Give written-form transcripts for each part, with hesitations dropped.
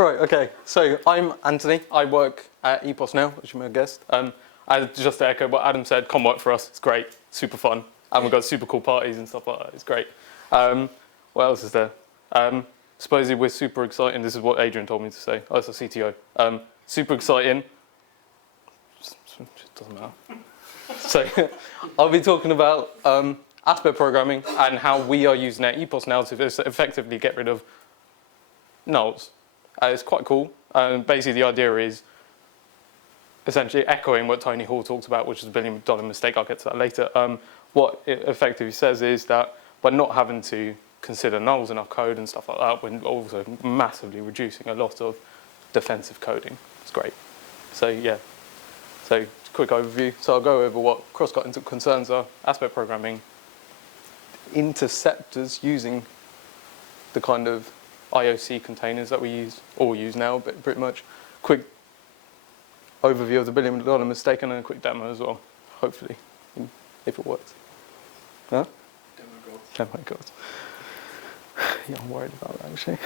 Right, okay. So I'm Anthony. I work at EPOS now, which you may have guessed. Just to echo what Adam said, come work for us. It's great, super fun. And we've got super cool parties and stuff like that. It's great. What else is there? Supposedly we're super exciting. This is what Adrian told me to say. Oh, it's a CTO. Super exciting. Just doesn't matter. So I'll be talking about aspect programming and how we are using at EPOS now to effectively get rid of nulls. It's quite cool. Basically, the idea is essentially echoing what Tony Hall talks about, which is a $1 billion mistake. I'll get to that later. What it effectively says is that by not having to consider nulls in our code and stuff like that, we're also massively reducing a lot of defensive coding. It's great. So yeah. So quick overview. So I'll go over what cross-cutting concerns are, aspect programming, interceptors using the kind of IOC containers that we use now, but pretty much. Quick overview of the $1 billion mistake and then a quick demo as well, hopefully, if it works. Huh? Demo goals. Yeah, I'm worried about that actually.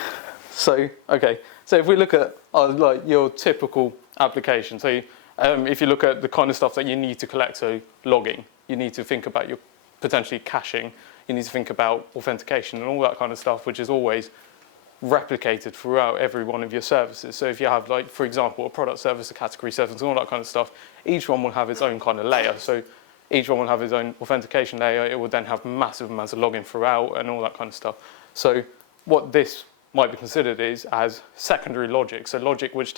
So, okay, so if we look at like your typical application, so if you look at the kind of stuff that you need to collect, so logging, you need to think about your potentially caching, you need to think about authentication and all that kind of stuff, which is always replicated throughout every one of your services. So if you have, like, for example, a product service, a category service, and all that kind of stuff, each one will have its own kind of layer. So each one will have its own authentication layer. It will then have massive amounts of login throughout and all that kind of stuff. So what this might be considered is as secondary logic. So logic which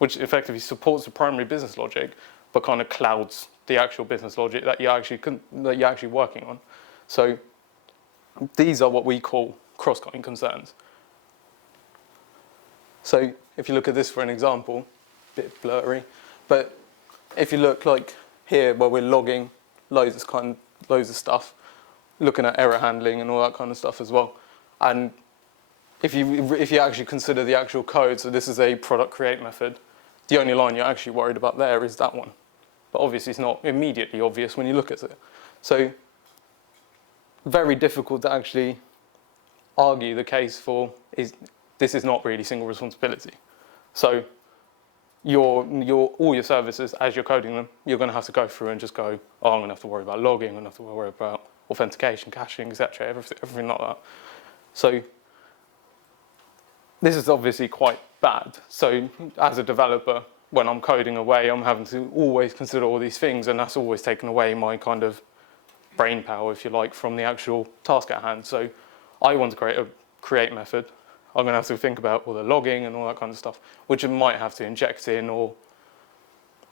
effectively supports the primary business logic, but kind of clouds the actual business logic that you're actually working on. So these are what we call cross-cutting concerns. So if you look at this for an example, a bit blurry, but if you look like here where we're logging loads of stuff, looking at error handling and all that kind of stuff as well. And if you actually consider the actual code, so this is a product create method, the only line you're actually worried about there is that one. But obviously it's not immediately obvious when you look at it. So very difficult to actually argue the case for this is not really single responsibility. So all your services, as you're coding them, you're going to have to go through and just go, oh, I'm going to have to worry about logging, I'm going to have to worry about authentication, caching, etc., everything like that. So this is obviously quite bad. So as a developer, when I'm coding away, I'm having to always consider all these things, and that's always taken away my kind of brain power, if you like, from the actual task at hand. So I want to create a create method. I'm going to have to think about all the logging and all that kind of stuff, which I might have to inject in or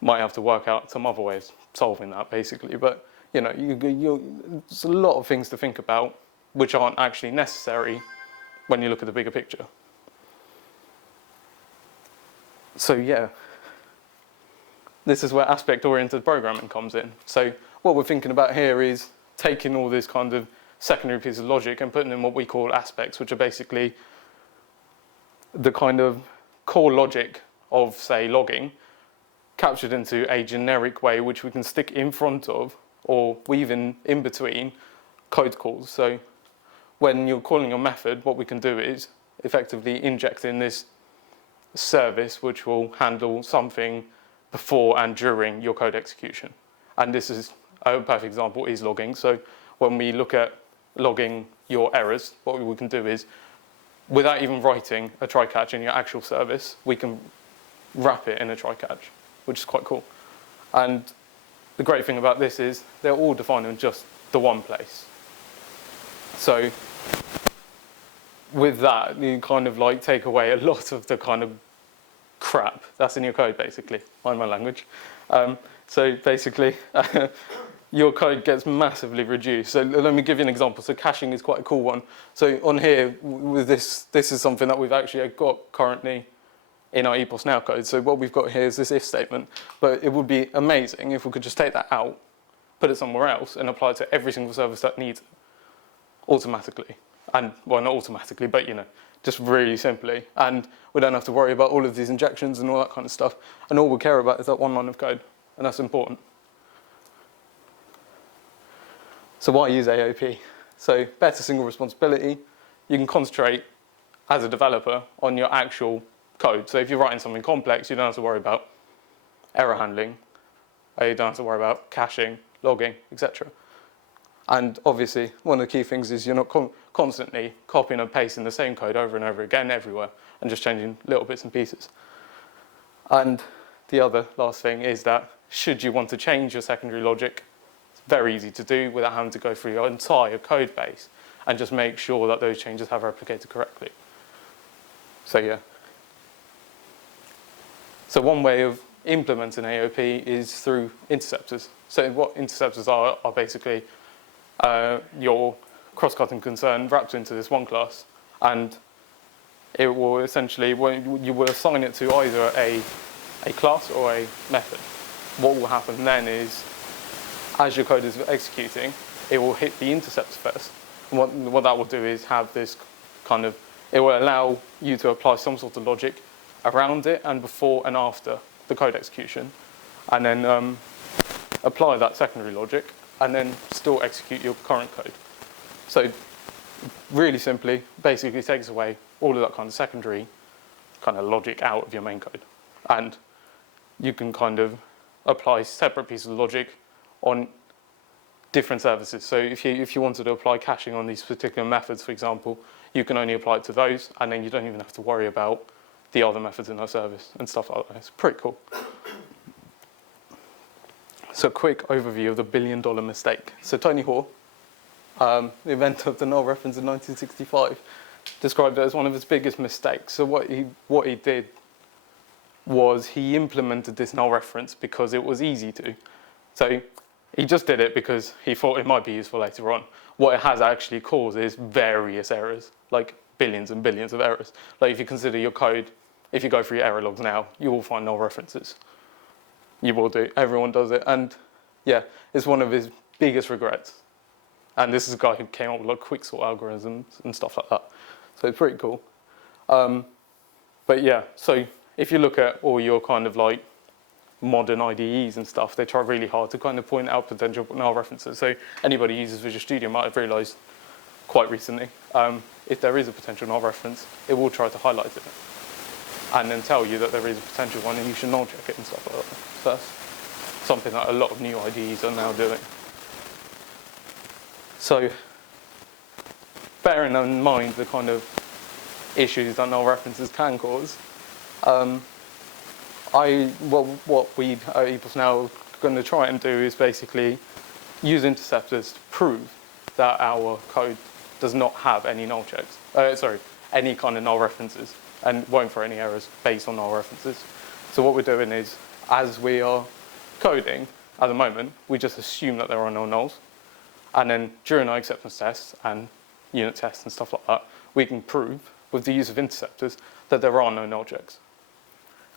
might have to work out some other ways of solving that, basically. But, you know, there's a lot of things to think about which aren't actually necessary when you look at the bigger picture. So, yeah, this is where aspect-oriented programming comes in. So what we're thinking about here is taking all this kind of secondary piece of logic and putting in what we call aspects, which are basically the kind of core logic of, say, logging, captured into a generic way which we can stick in front of or weave in between code calls. So when you're calling a method, what we can do is effectively inject in this service which will handle something before and during your code execution. And this is a perfect example is logging. So when we look at logging your errors, what we can do is, without even writing a try-catch in your actual service, we can wrap it in a try-catch, which is quite cool. And the great thing about this is they're all defined in just the one place. So with that, you kind of like take away a lot of the kind of crap that's in your code, basically. Mind my language. So basically, your code gets massively reduced. So let me give you an example. So caching is quite a cool one. So on here, with this is something that we've actually got currently in our EPOS Now code. So what we've got here is this if statement. But it would be amazing if we could just take that out, put it somewhere else, and apply it to every single service that needs it automatically. And, well, not automatically, but, you know, just really simply. And we don't have to worry about all of these injections and all that kind of stuff. And all we care about is that one line of code. And that's important. So why use AOP? So better single responsibility. You can concentrate as a developer on your actual code. So if you're writing something complex, you don't have to worry about error handling. You don't have to worry about caching, logging, etc. And obviously, one of the key things is you're not constantly copying and pasting the same code over and over again everywhere and just changing little bits and pieces. And the other last thing is that should you want to change your secondary logic, it's very easy to do without having to go through your entire code base and just make sure that those changes have replicated correctly. So yeah. So one way of implementing AOP is through interceptors. So what interceptors are basically your cross-cutting concern wrapped into this one class, and it will essentially, you will assign it to either a class or a method. What will happen then is, as your code is executing, it will hit the intercepts first. And what that will do is have this kind of, it will allow you to apply some sort of logic around it and before and after the code execution, and then apply that secondary logic, and then still execute your current code. So really simply, basically takes away all of that kind of secondary kind of logic out of your main code. And you can kind of apply separate pieces of logic on different services. So if you wanted to apply caching on these particular methods, for example, you can only apply it to those, and then you don't even have to worry about the other methods in that service and stuff like that. It's pretty cool. So a quick overview of the billion-dollar mistake. So Tony Hoare, the inventor of the null reference in 1965, described it as one of his biggest mistakes. So what he did was he implemented this null reference because it was easy to. So he just did it because he thought it might be useful later on. What it has actually caused is various errors, like billions and billions of errors. Like if you consider your code, if you go through your error logs now, you will find null references. You will do. Everyone does it. And yeah, it's one of his biggest regrets. And this is a guy who came up with like quicksort algorithms and stuff like that. So it's pretty cool. But yeah, so if you look at all your kind of like modern IDEs and stuff, they try really hard to kind of point out potential null references. So anybody who uses Visual Studio might have realized quite recently, if there is a potential null reference, it will try to highlight it and then tell you that there is a potential one and you should null check it and stuff like that. So that's something that a lot of new IDEs are now doing. So bearing in mind the kind of issues that null references can cause, what we are now going to try and do is basically use interceptors to prove that our code does not have any null checks. Any kind of null references, and won't throw any errors based on null references. So what we're doing is, as we are coding at the moment, we just assume that there are no nulls, and then during our acceptance tests and unit tests and stuff like that, we can prove with the use of interceptors that there are no null checks.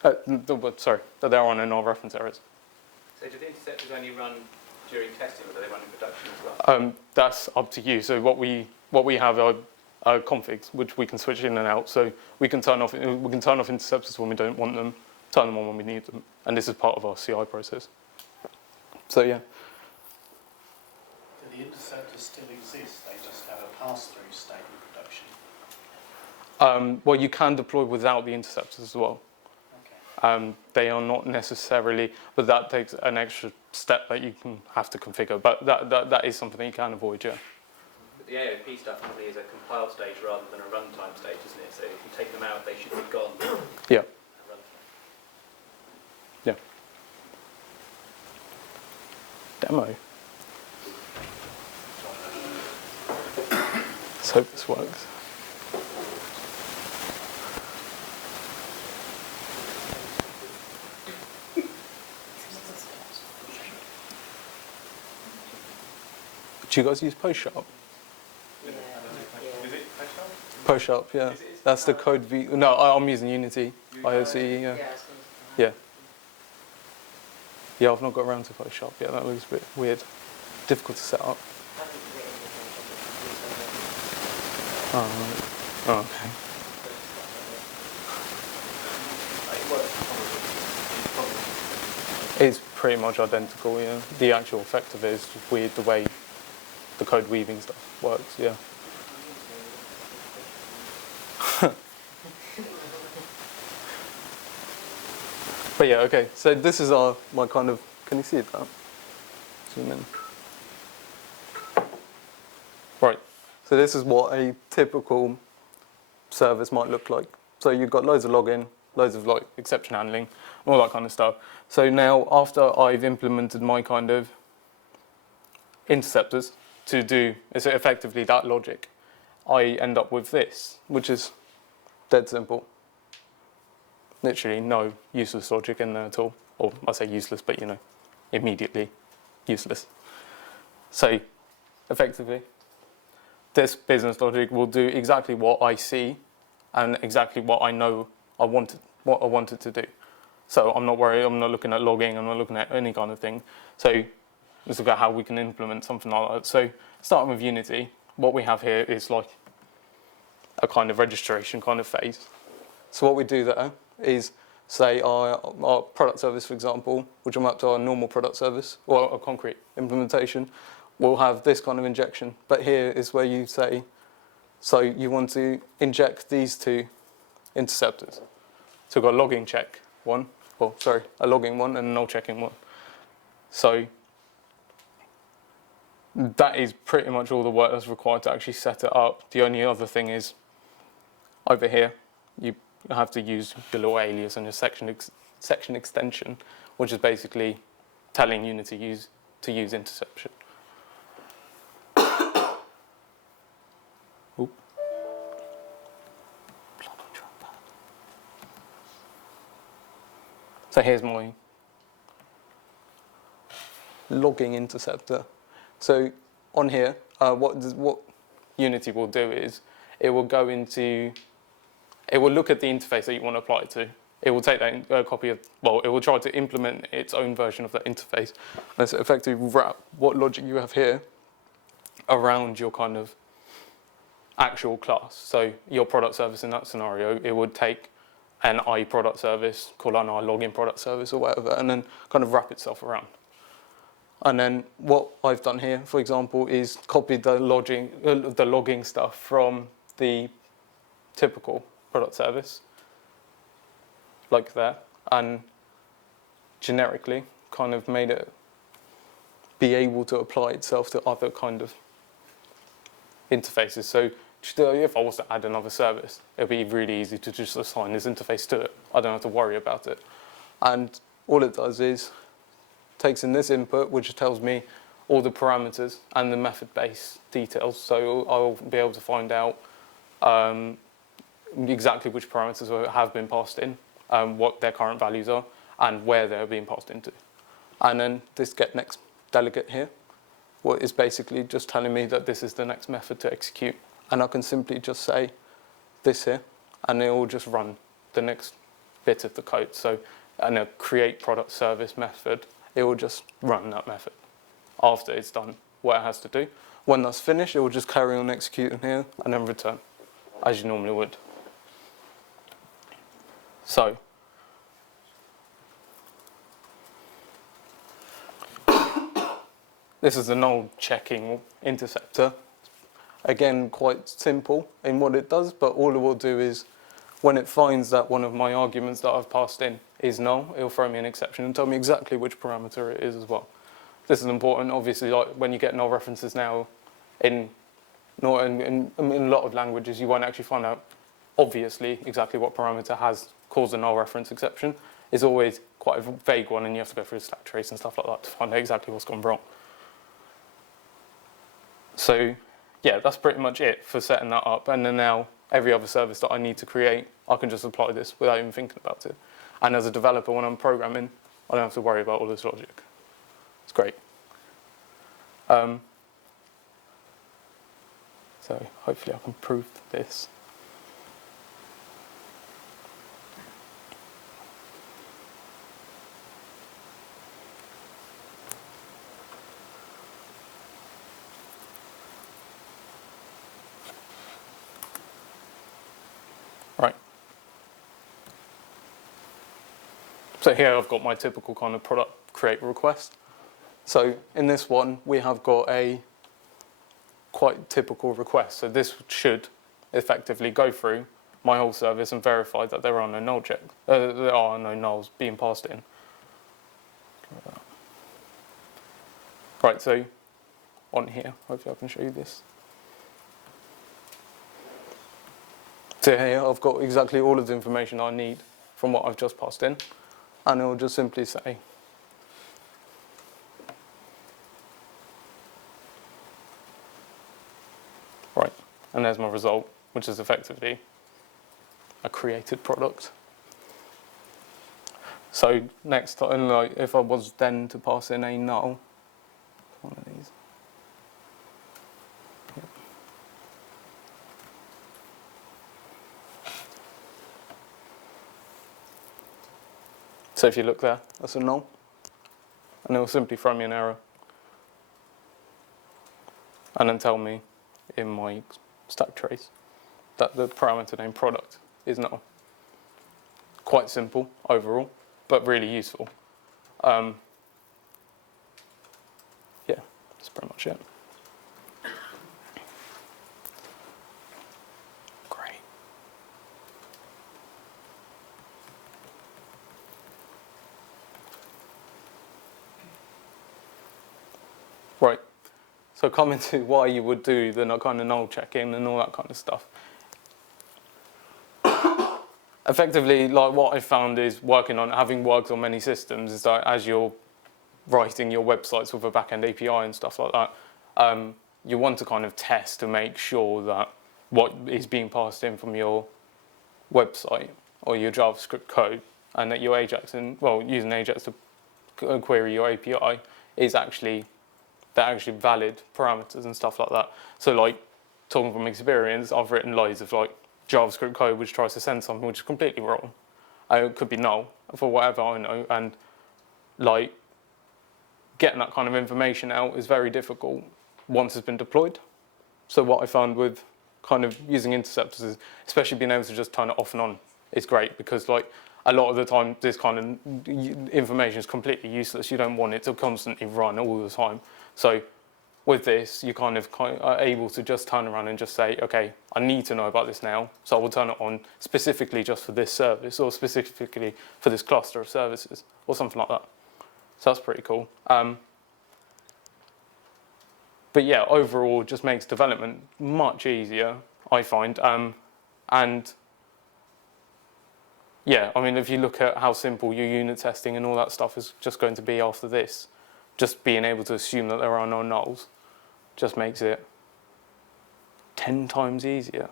That there are no null reference errors. So do the interceptors only run during testing, or do they run in production as well? That's up to you. So what we have are configs which we can switch in and out. So we can turn off interceptors when we don't want them, turn them on when we need them, and this is part of our CI process. So yeah. Do the interceptors still exist? They just have a pass-through state in production. Well, you can deploy without the interceptors as well. Okay. They are not necessarily, but that takes an extra step that you can have to configure. But that is something that you can avoid, yeah. But the AOP stuff normally is a compile stage rather than a runtime stage, isn't it? So if you take them out, they should be gone. Yeah. At runtime. Yeah. Demo. Let's hope this works. Do you guys use PostSharp? Is it PostSharp, yeah. That's the code V. No, I'm using Unity, IOC, yeah. Yeah. Yeah, I've not got around to PostSharp yet. That looks a bit weird. Difficult to set up. Oh, right. Oh, okay. It's pretty much identical, yeah. The actual effect of it is just weird the way the code weaving stuff works, yeah. But yeah, okay. So this is my kind of. Can you see that? Zoom in. Right. So this is what a typical service might look like. So you've got loads of login, loads of like exception handling, all that kind of stuff. So now after I've implemented my kind of interceptors to do effectively that logic, I end up with this, which is dead simple. Literally no useless logic in there at all. Or I say useless, but you know, immediately useless. So effectively, this business logic will do exactly what I see and exactly what I know what I want it to do. So I'm not worried, I'm not looking at logging, I'm not looking at any kind of thing. So let's look at how we can implement something like that. So starting with Unity, what we have here is like a kind of registration kind of phase. So what we do there is say our product service, for example, which will map to our normal product service, or a concrete implementation, will have this kind of injection. But here is where you say, so you want to inject these two interceptors. So we've got a logging check one, a logging one and a null checking one. So that is pretty much all the work that's required to actually set it up. The only other thing is over here, you have to use your little alias and your section extension, which is basically telling Unity to use interception. Oop. So here's my logging interceptor. So on here, what Unity will do is it will look at the interface that you want to apply it to. It will take that it will try to implement its own version of that interface. And so effectively wrap what logic you have here around your kind of actual class. So your product service in that scenario, it would take an I product service, call it an I login product service or whatever, and then kind of wrap itself around. And then what I've done here, for example, is copied the logging stuff from the typical product service, like that, and generically kind of made it be able to apply itself to other kind of interfaces. So if I was to add another service, it'd be really easy to just assign this interface to it. I don't have to worry about it. And all it does is takes in this input, which tells me all the parameters and the method-based details. So I'll be able to find out exactly which parameters have been passed in, what their current values are, and where they're being passed into. And then this getNext delegate here, what is basically just telling me that this is the next method to execute. And I can simply just say this here, and it will just run the next bit of the code. So in a create product service method, it will just run that method after it's done what it has to do. When that's finished, it will just carry on executing here and then return, as you normally would. So this is the null checking interceptor. Again, quite simple in what it does, but all it will do is when it finds that one of my arguments that I've passed in is null, it'll throw me an exception and tell me exactly which parameter it is as well. This is important, obviously, like when you get null references now in a lot of languages, you won't actually find out obviously exactly what parameter has caused a null reference exception. It's always quite a vague one, and you have to go through a stack trace and stuff like that to find out exactly what's gone wrong. So yeah, that's pretty much it for setting that up. And then now every other service that I need to create, I can just apply this without even thinking about it. And as a developer, when I'm programming, I don't have to worry about all this logic. It's great. So hopefully I can prove this. Right. So here I've got my typical kind of product create request. So in this one, we have got a quite typical request. So this should effectively go through my whole service and verify that there are no null checks. There are no nulls being passed in. Right, so on here, hopefully I can show you this. So here I've got exactly all of the information I need from what I've just passed in, and it will just simply say right, and there's my result, which is effectively a created product. So next time, like if I was then to pass in a null, one of these. Yep. So if you look there, that's a null, and it will simply throw me an error, and then tell me in my stack trace that the parameter name product is null. Quite simple overall, but really useful. Yeah, that's pretty much it. Great. Right. So coming to why you would do the kind of null checking and all that kind of stuff. Effectively, like what I found is having worked on many systems, is that as you're writing your websites with a backend API and stuff like that, you want to kind of test to make sure that what is being passed in from your website or your JavaScript code, and that your Ajax using Ajax to query your API is actually valid parameters and stuff like that. So like talking from experience, I've written loads of like JavaScript code which tries to send something which is completely wrong. It could be null for whatever I know, and like getting that kind of information out is very difficult once it's been deployed. So what I found with kind of using interceptors is, especially being able to just turn it off and on, is great, because like a lot of the time this kind of information is completely useless. You don't want it to constantly run all the time. So with this, you kind of are able to just turn around and just say, okay, I need to know about this now, so I will turn it on specifically just for this service, or specifically for this cluster of services, or something like that. So that's pretty cool. But yeah, overall, it just makes development much easier, I find. And yeah, I mean, if you look at how simple your unit testing and all that stuff is just going to be after this, just being able to assume that there are no nulls just makes it 10 times easier.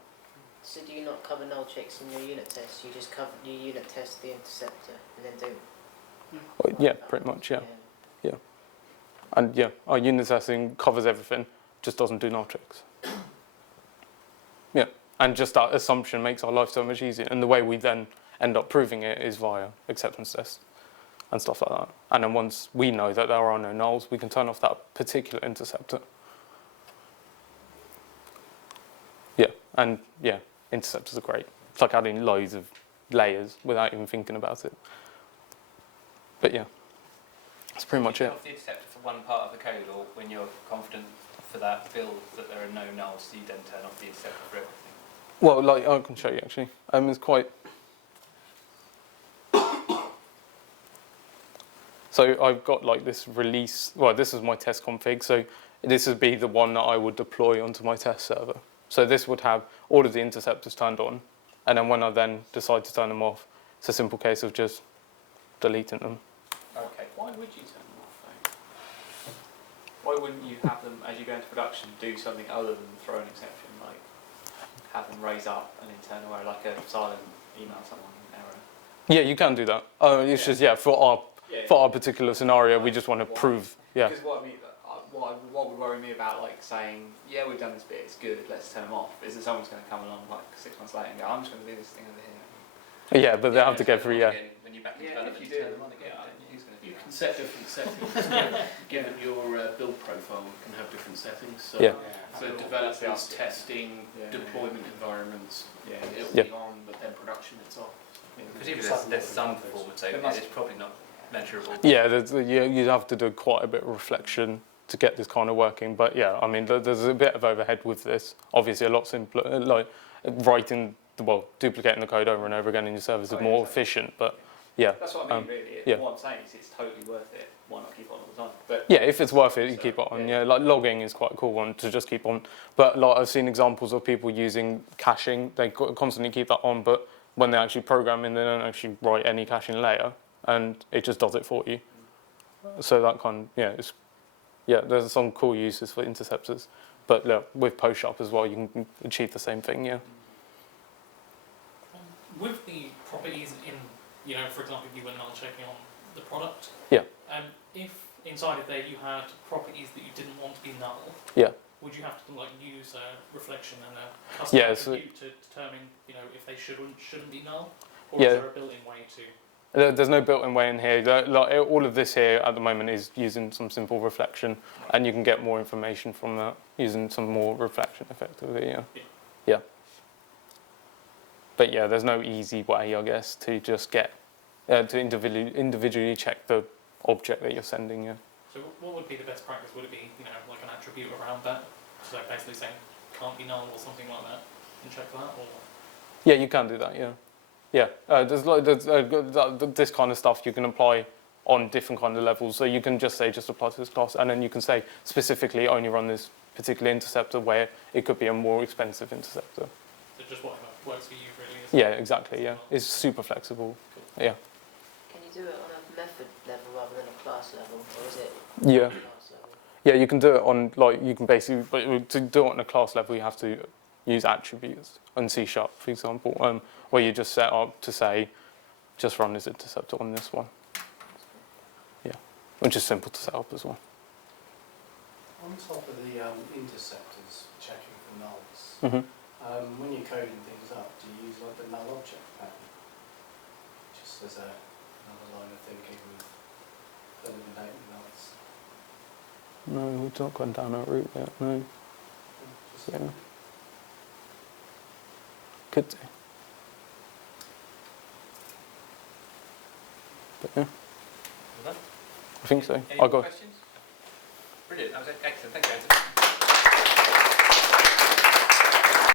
So do you not cover null checks in your unit test? You just cover your unit test the interceptor and then do. Yeah, pretty much. Yeah. And yeah, our unit testing covers everything, just doesn't do null checks. Yeah, and just that assumption makes our life so much easier. And the way we then end up proving it is via acceptance tests and stuff like that. And then once we know that there are no nulls, we can turn off that particular interceptor. Yeah, and yeah, interceptors are great. It's like adding loads of layers without even thinking about it. But yeah, that's pretty much it. Turn off the interceptor for one part of the code, or when you're confident for that build that there are no nulls, you then turn off the interceptor for everything? Well, like I can show you actually. It's quite. So I've got like this release. Well, this is my test config. So this would be the one that I would deploy onto my test server. So this would have all of the interceptors turned on, and then when I then decide to turn them off, it's a simple case of just deleting them. Okay. Why would you turn them off though? Why wouldn't you have them, as you go into production, do something other than throw an exception, like have them raise up and then turn away, like a silent email someone an error? Yeah, you can do that. It's just for our particular scenario, we just want to prove. Yeah. Because what I mean, what would worry me about like saying, yeah, we've done this bit, it's good, let's turn them off, is that someone's going to come along like 6 months later and go, I'm just going to do this thing over here. Yeah, but they have to go through. Yeah. When you're back in development, you turn them on again. You can set different settings. Given your build profile, you can have different settings. So Yeah. for developers, testing, deployment environments, it'll Yeah. be on, but then production it's off. Because even there's some performance over it, it's probably not measurable. Yeah, you have to do quite a bit of reflection to get this kind of working. But yeah, I mean, there's a bit of overhead with this. Obviously, a lot simpler. Like writing duplicating the code over and over again in your servers is more efficient. But yeah, That's what I mean, really. yeah. What I'm saying is it's totally worth it. Why not keep on all the time? But yeah, if it's worth it, you So, keep it on. yeah. Yeah, like logging is quite a cool one to just keep on. But like I've seen examples of people using caching. They constantly keep that on, but when they actually program in, they don't actually write any caching layer, and it just does it for you. So that there's some cool uses for interceptors. But look, with PostSharp as well, you can achieve the same thing. Yeah. With the properties in, for example, if you were null checking on the product, Yeah. If inside of there you had properties that you didn't want to be null, Yeah. would you have to use a reflection and a custom Yeah, so- attribute to determine if they shouldn't be null, or Yeah. is there a built-in way to? There's no built-in way in here. Like all of this here at the moment is using some simple reflection, and you can get more information from that using some more reflection effectively. Yeah. Yeah. Yeah. But yeah, there's no easy way, I guess, to just get to individually check the object that you're sending. Yeah. So what would be the best practice? Would it be like an attribute around that? So basically saying can't be null or something like that, and check that, or? Yeah, you can do that. Yeah. Yeah, this kind of stuff you can apply on different kind of levels. So you can just apply to this class, and then you can say specifically only run this particular interceptor where it could be a more expensive interceptor. So just whatever works for you, really. Yeah, exactly. Yeah, it's super flexible. Yeah. Can you do it on a method level rather than a class level, or is it Yeah. class level? Yeah, you can do it on you can basically, but to do it on a class level, you have to use attributes on C#, for example, where you just set up to say, just run this interceptor on this one. Yeah, which is simple to set up as well. On top of the interceptors checking for nulls, Mm-hmm. when you're coding things up, do you use like the null object pattern? Just as another line of thinking with eliminating nulls. No, we've not gone down that route yet. No. Just Yeah. Could do. But yeah, I think so. Any I'll more go. questions? Brilliant. That was excellent. Thank you, Anthony.